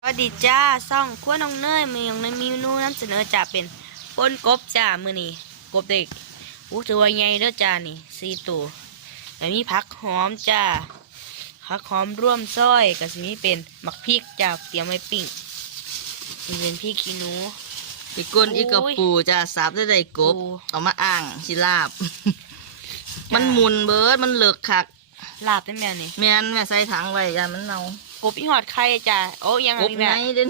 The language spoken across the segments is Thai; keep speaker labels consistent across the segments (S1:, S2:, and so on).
S1: สวัสดีจ้าซ่องขั้วน้องเนยมีน้องเนยมีเมนูนำเสนอจ้าเป็นป่นกบจ้ามือนี่กบเด็กอู้ถือว่าใหญ่เด้อจ้านี่สี่ตัวแล้วมีผักหอมจ้าผักหอมร่วมซอยกับสิมีเป็นหมักพริกจ้าเตรียมไว้ปิ้งนี่เป็นพริกขี้หนู
S2: อีกก้นอีกกระ
S1: โอ้ย
S2: ปูจะสับได้ได้กบ
S1: ปู
S2: เอามาอ่างสิลาบ มันหมุนเบิดมันเหลือกคัก
S1: ลาบได้แม่นี่
S2: แม่นแม่ใส่ถังไว้ยามันเน่า ก
S1: บอีหอดไข่จ้าโอ้ยัง
S2: ก
S1: ไง
S2: บ
S1: แม่
S2: ไหนเด่น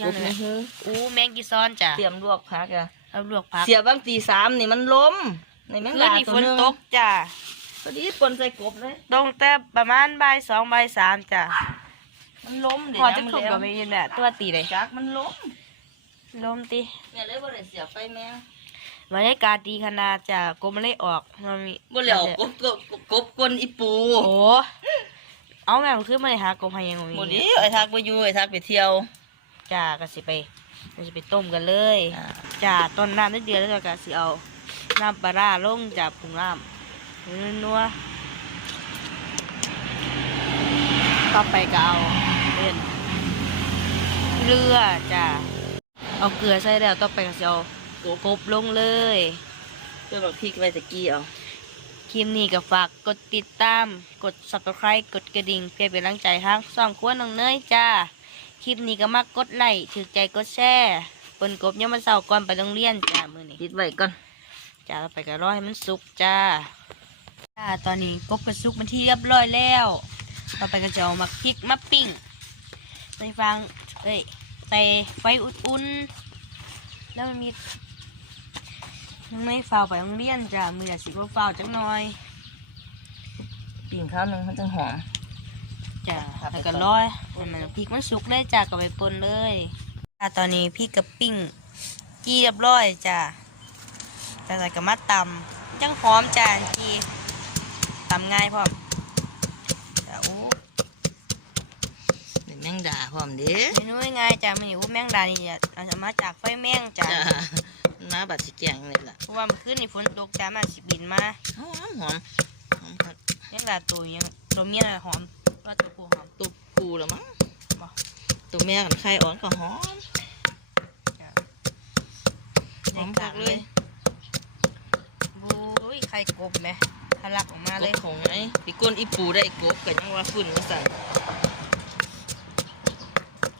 S1: ยั
S2: ก
S1: ง
S2: บ
S1: ไง
S2: ในหู
S1: อู้แมงกีซ้อนจ้า
S2: เตรียมลวกพักอะ
S1: เอาลวกผัก
S2: เสียบางตีสามนี่มันล้มในแมง
S1: คืน
S2: ดา
S1: นี้
S2: ตั
S1: ฝ
S2: วนหนึง
S1: ตกจ้า
S2: พอดีปนใส่กบเลย
S1: ตรงแต่ประมาณบ่ายสองบ่ายสามจ้า
S2: มันล้มเดี๋
S1: พอ
S2: ยว
S1: จะ
S2: มัน
S1: ถูก
S2: แล้
S1: กั
S2: ว
S1: บไม่ยินแหละตัวตีเลย
S2: จักมันล้ม
S1: ลมตี
S2: แม่เลยบ่ได้เสียบไฟแมง
S1: บรรยากาศดีขนาดจะกลมเลยออกมันมี
S2: บ่เหลียวกบกบกบกบก้นอีปู
S1: โอ้ เอาแม่มันขึ้นมาเลยหากลมพายังง
S2: บ่
S1: ง
S2: ดีไอ้ทักไปอยู่ไอ้ทักไปเที่ยว
S1: จ้าก็สิไปก็สิไปต้มกันเลย
S2: อ่า
S1: จ้าต้นน้ำนิดเดียวแล้วก็สิเอาน้ำปลาร้าลงจากปรุงน้ำนัวๆต่อไปก็เอาเป็นเกลือจ้าเอาเกลือใส่แล้วต่อไปก็สิเอา
S2: กบ
S1: กบลงเลย
S2: เพื่อแบบพริกไว้ตะกี้เอา
S1: คลิปนี้ก็ฝากกดติดตาม กด subscribe กดกระดิ่ง เพื่อเป็นกำลังใจทั้งสองครัวน้องเนยจ้า คลิปนี้ก็มากดไลค์ถือใจกดแชร์ปนกบยังมาเสาร์ก่อนไปโรงเรียนจ้ามือนี้
S2: ปิดไว้ก่อน
S1: จ้าเราไปก็รอให้มันสุกจ้าจ้าตอนนี้กบก็สุกเป็นที่เรียบร้อยแล้วต่อไปก็จะเอามาพริกมาปิ้งใส่ฟางเอ้ยใส่ไฟอุ่นๆแล้วมันมี ยังไม่ฟาวไปโรงเรียนจ้ามือละสิบฟาวจังหน่อย
S2: ปิ่งข้าวหนึงมันจังหอม
S1: จ้ะ
S2: ครับ
S1: แล้วก็
S2: ไปก่อน
S1: ร้อยให้มันพริกมันสุกเลยจ้ะก็ไปปนเลยจ้ะตอนนี้พริกกับปิ้งจีเรียบร้อยจ้ะแต่ใส่กับมาตำยังหอมจ้ะจีตำง่ายพร้อมจ้ะโอ้
S2: เป็นแมงดาพร้อมเด้
S1: เมนูง่ายๆจ้ะมันอยู่แมงดานี่จ้ะเราจะมาจากไฟแมงจ้ะ
S2: จ้า น้าบัดสิแกงนี่ล่ะ
S1: เพราะว่าเมื่อคืนนี่ฝนตกจ้ะมันสิบินมา
S2: หอมหอมหอมครับ
S1: แมงดาตัวยังตัวเมียน่ะหอมว่าตัวผู้หอม
S2: ตัวปูละมั้ง
S1: บ่
S2: ตัวแม่กันไข่อ่อนก็หอม
S1: จ้ะ
S2: หอมคักเลย
S1: บู้ยไข่กบไหมทะลักออกมากเลย
S2: บของไอ้ปีก้นอีปูได้กบก็ยังว่าฝุ่นว่าสั่น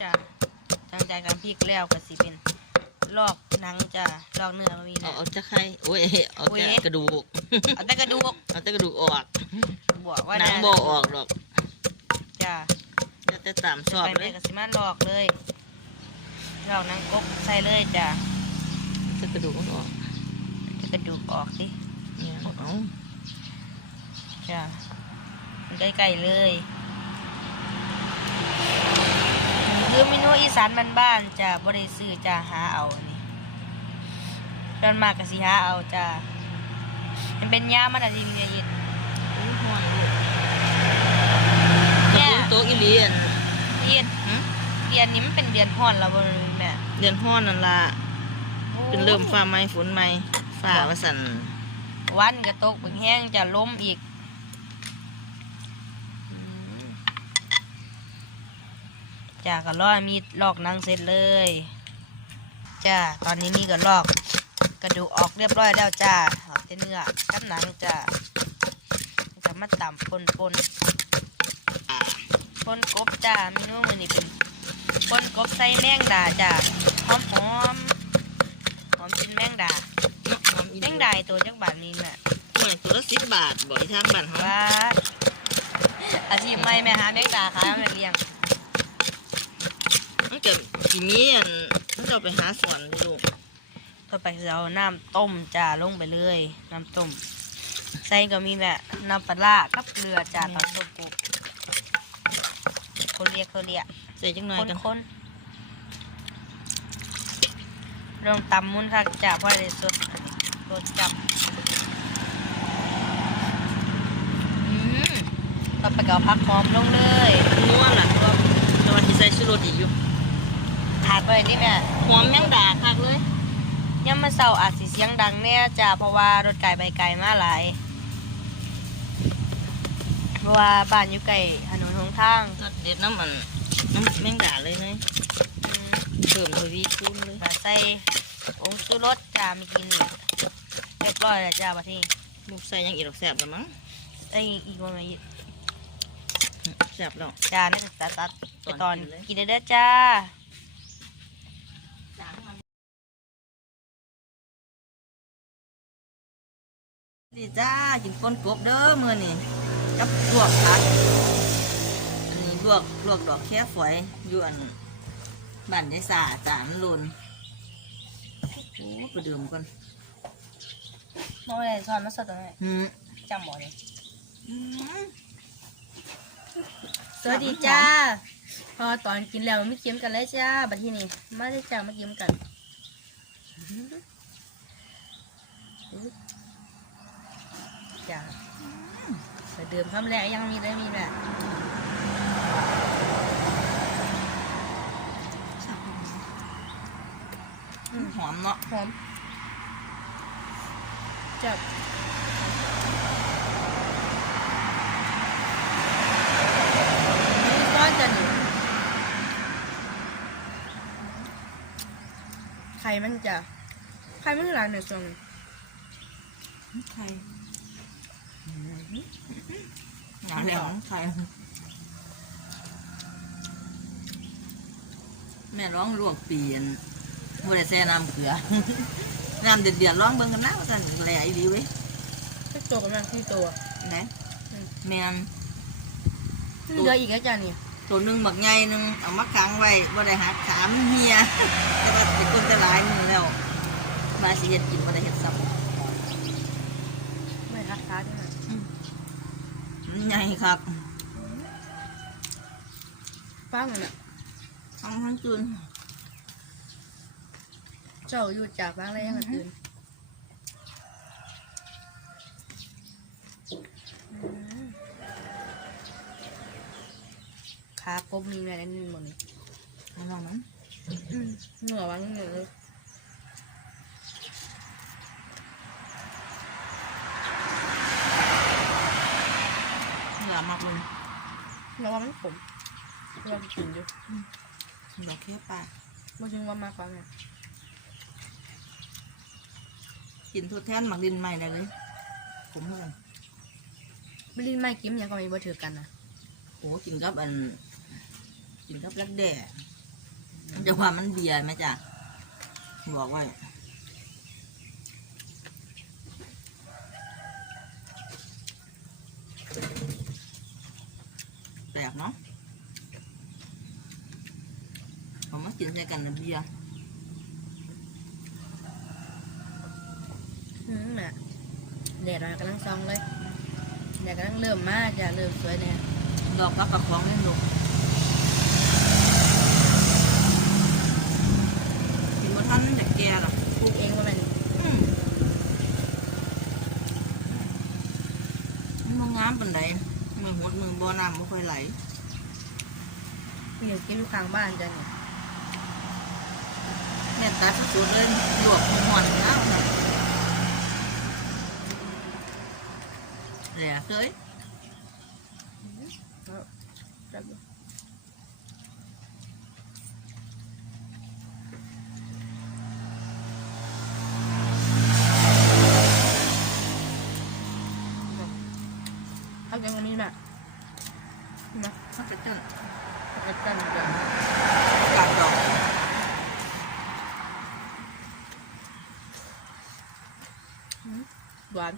S1: จ้ะตั้งใจการพริกแล้วก็สิเป็น ลอกหนังจ้ะลอกเนื้อมันมี
S2: เอา
S1: นะ
S2: เอาจะไข่โอ้ยเอา
S1: โอ้ย
S2: แต่กระดูก
S1: เอาแต่กระดูก
S2: เอาแต่กระดูกออก
S1: บอกว่า
S2: หนังบ่ออกหรอก
S1: จ้ะ
S2: จะแต่ตามชอบ
S1: ไป
S2: เล
S1: เลย
S2: ย
S1: ก็สิมาลอกเลยลอกหนังกบใส่เลยจ้ะ
S2: แต่กระดูกมันออก
S1: เอากระดูกออกสิ
S2: เนี่ยเอา
S1: จ้ะมันใกล้ๆเลย คือเมนูอีสานบ้านๆจ้ะบ่ได้ซื้อจ้ะหาเอาอันนี้ตอนมากก็สิหาเอาจ้ะมันเป็นยามันอะที่มีเย็น
S2: อุ้ยฮ้อนลูก
S1: แม่
S2: กระดูกโต๊ะอีเลียน
S1: เย็น
S2: หึ
S1: เดือนนี้มันเป็นเดือนร้อนแล้วบ่แม่
S2: เดือนฮ้อนนั่นล่ะเป็นเริ่มฟ้าไหม้ฝนไหม้ฟ้าว่าสั่น
S1: วันก็ตกบึงแห้งจะล้มอีกอืม จ้าก็ลอกมีดลอกหนังเสร็จเลยจ้าตอนนี้มีก็ลอก กระดูกออกเรียบร้อยแล้วจ้าออกแต่เนื้อกับหนังจ้าจะมาตำปนปนปนกบจ้าเมนูมือนี้เป็นปนกบใส่แมงดาจ้าหอมหอมหอมกินแมงดาแมงดาตัวจักบาทนี้น่ะ
S2: เหมือนตัวละสิบบาทบ่อยทางบ้านเฮา
S1: ว่าอาชีพใหม่แม่หาแมงดาขายมาเลี้ยง
S2: มันก็สิมีอันมันจะเอาไปหาสวนอยู่ลูก
S1: ต่อไปจะเอาน้ำต้มจ้าลงไปเลย น้ำต้มใส่ก็มีแม่น้ำปลาร้ากับเกลือจ้าตอนต้มกุบคนเรียกคนเรียก
S2: ใส่จังหน่อย
S1: คน
S2: กัน
S1: คนลองตำมุนทักจ้าเพราะได้สดสดจับอืมต่อไปก็เอาผักหอมลงเลย
S2: นัวล่ะเพราะว่าแต่ว่าสิใส่ชูรสอีกอยู่
S1: ขาดไปที่แม่
S2: หอมแมงดาคักเลย
S1: ย่ำมาเศร้าอาจสิเสียงดังแน่จ้าเพราะว่ารถไก่ใบไก่มาหลายเพราะว่าบ้านอยู่ไก่ถนนหนทาง
S2: เด็ดน้ำมันน้ำแมงดาเลยเนยวีคูนเลย
S1: มาใส่องชูรสจ้าไม่กินนี่เรียบร้อยแล้วจ้าบัดนี้
S2: มุกใส่หยังอีกดอกแซ่บแล้วมั้ง
S1: ไอ้อีกวันนี้
S2: แซ่บแล้ว
S1: จ้าน่าจะตัดตัดไปตอน
S2: กินเลย
S1: กินได้เด้อจ้า
S2: ดีจ้ากินก้นกบเด้อมื้อนี้กับลวกผักอันนี้ลวกลวกดอกแค่ฝอยอยู่อันบ้านยายสาจานลุนโอ้ไปดื่มก่อน
S1: น้องอะไรสอนมาสอนตรงไหน
S2: หืม
S1: จำหมดเลย
S2: อืม
S1: สวัสดีจ้า พอตอนกินแล้วไม่เค็มกันเลยจ้าบัดที่นี่มาได้จ้ามาเค็มกัน จ้าไปเดิมคำแรกยังมีได้มีแบบ
S2: หอมเนาะ
S1: หอมจับนี่ก้อนจะหนีไข่มันจะไข่มันคือหลายหนึ่งส่วน
S2: ไข่ หนาเหลวไข่แม่ร้องลวกเปลี่ยนบ่ได้แซ่น้ำเกลือ น้ำเดือดๆร้องเบิ่งกันนะว่าซั่นแหล่อีหลีเว้ย
S1: ก็ตัวกำลังที่ตัว
S2: นะแม่น
S1: เหลืออีกแล้วจ้านี่
S2: ตัวหนึงบักใหญ่หนึงเอามาขังไว้บ่ได้หักขามันเหียแต่ว่าเป็นคนแต่หลายมือแล้วมาสิเฮ็ดกินบ่ได้เฮ็ดซ้ำ
S1: ไม่ทักท้าด้วยนะ
S2: มัน ใหญ่ครับ
S1: ฟังมันอะ
S2: ทั้งทั้งจุน
S1: เจ้าอยู่จากบ้างอะไรยังไงตื่นขากบมีอะไรนั่นหมดเลย
S2: เอาลองมัน
S1: อืมเหนือวังเหนือเลย
S2: เหลือมากเลย
S1: แล้วว่ามันขมเรากินอยู่
S2: ดอกแค่ปลา
S1: ไม่ถึงว่ามากกว่าไง
S2: กินทดแทนหมักดินใหม่ได้เลยผมเหมือนกัน
S1: ไม่ลิ้นไม่กิ้มยังก็ไม่บ่ถือกันนะ
S2: โอ้กินกับอัน กินกับรักแด่มันจะว่ามันเบียร์ไหมจ๊ะบอกไว้แปลกเนาะผมมากินใส่กันนะเบียร์
S1: อืมน่ะแดดมันกำลังซองเลยแดดกำลังเริ่มมาจะเริ่มสวยแน่
S2: ดอกกับกระป๋องเล่นลูกกินบนท่านมันจะแก่หรอก
S1: ปลูกเองว่ามัน
S2: อืมมันบ่งามปันใด มือหดมือบ่อน้ำไม่ค่อยไหล
S1: มีอยู่กินอยู่ข้างบ้านจ้ะเนี่ย
S2: แม่นตาสุดๆเลยหลวกหอนแล้วนะแหล่เคย
S1: ครับ เอาจังมีน่ะนะ
S2: มันจะจัง
S1: เอาจังเดี๋ยว
S2: กาดดอก
S1: หวาน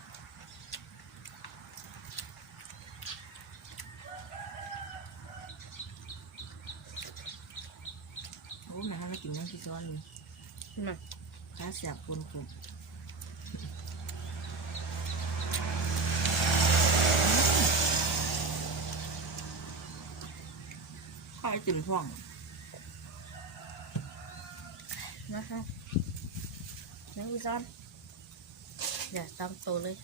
S2: โอ้แม่ให้มากินน้ำที่ซ้อนนี่
S1: มา
S2: ข้าเสียบคนคุข้าวไอติมพ่อง
S1: นะฮะยังอีซ้อน อย่าตามโตเลย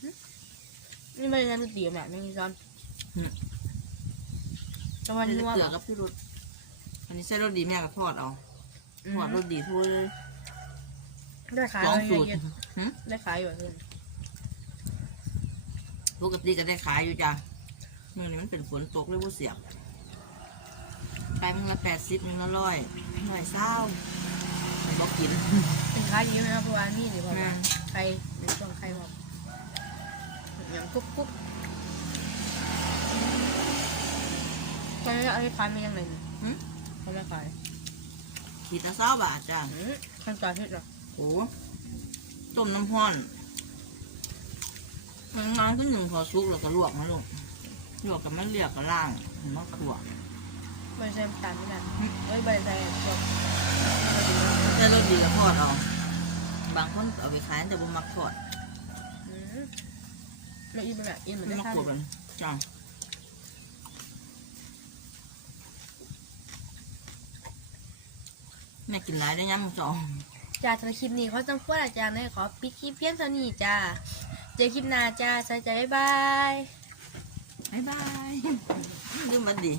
S1: หึนี่ไม่ได้นั่นตีแบบยังอีซ้อนตะวัน
S2: นี่
S1: นัว
S2: เกลื
S1: เหร
S2: อ
S1: อ
S2: กับพี่รุดอันนี้ใส่รสดีแม่ก็ทอดเอา
S1: อื
S2: ทอดร
S1: ม
S2: สดีทั่วเลย
S1: ได้ขาย
S2: ลอง
S1: เลย
S2: สูตร
S1: เยอะ
S2: หึ
S1: ๆได้ขายอยู่เพื่อน
S2: ปกติก็ได้ขายอยู่จ้ะเมื่อนี้มันเป็นฝนตกเลยบ่เสียบ ไปมึงละแปดสิบมึงละร้อยหน่อยเศร้าแต่บอกกิน
S3: เป็นค้ายดีไหมครับเพราะว่านี่นี่พอ
S2: แม่
S3: มาใครในช่วงใครบอกอย่างกุ๊บกุ๊บตอนนี้เอาไปขายมันยังไงนี่
S2: หึ
S3: เขาไม่ขาย
S2: ขีดละเศร้าบาทจ้ะ
S3: อืมขั้นตอนที่เรา
S2: โอ้ต้มน้ำห้อนมันงานขึ้นหนึ่งพอซุกแล้วก็ลวกมาลงลวกกับมันเลียกกับล่างมะขั่ว
S3: ไม่ใช่น้ำตาลไม่ได้เอ้ยใบใส่พวก
S2: แต่รสดีกับทอดเอา บางคนเอาไปขายแต่บ่มักทอด
S3: อืมไม่อิ่มแบบอิ่มเหมือน
S2: ไม่
S3: ได้
S2: มัก
S3: ทาน
S2: ขั่วกันจ้ะแม่กินหลายได้ยังจอง
S3: จ้าสำหรับคลิปนี้เขาต้องพูดอาจารย์เลยขอปิดคลิปเพี้ยนเท่านี้จ้า เจอคลิปหน้าจ้าสวัสดีจ้าบ๊ายบาย
S2: บ๊ายบาย ลืมบัดดี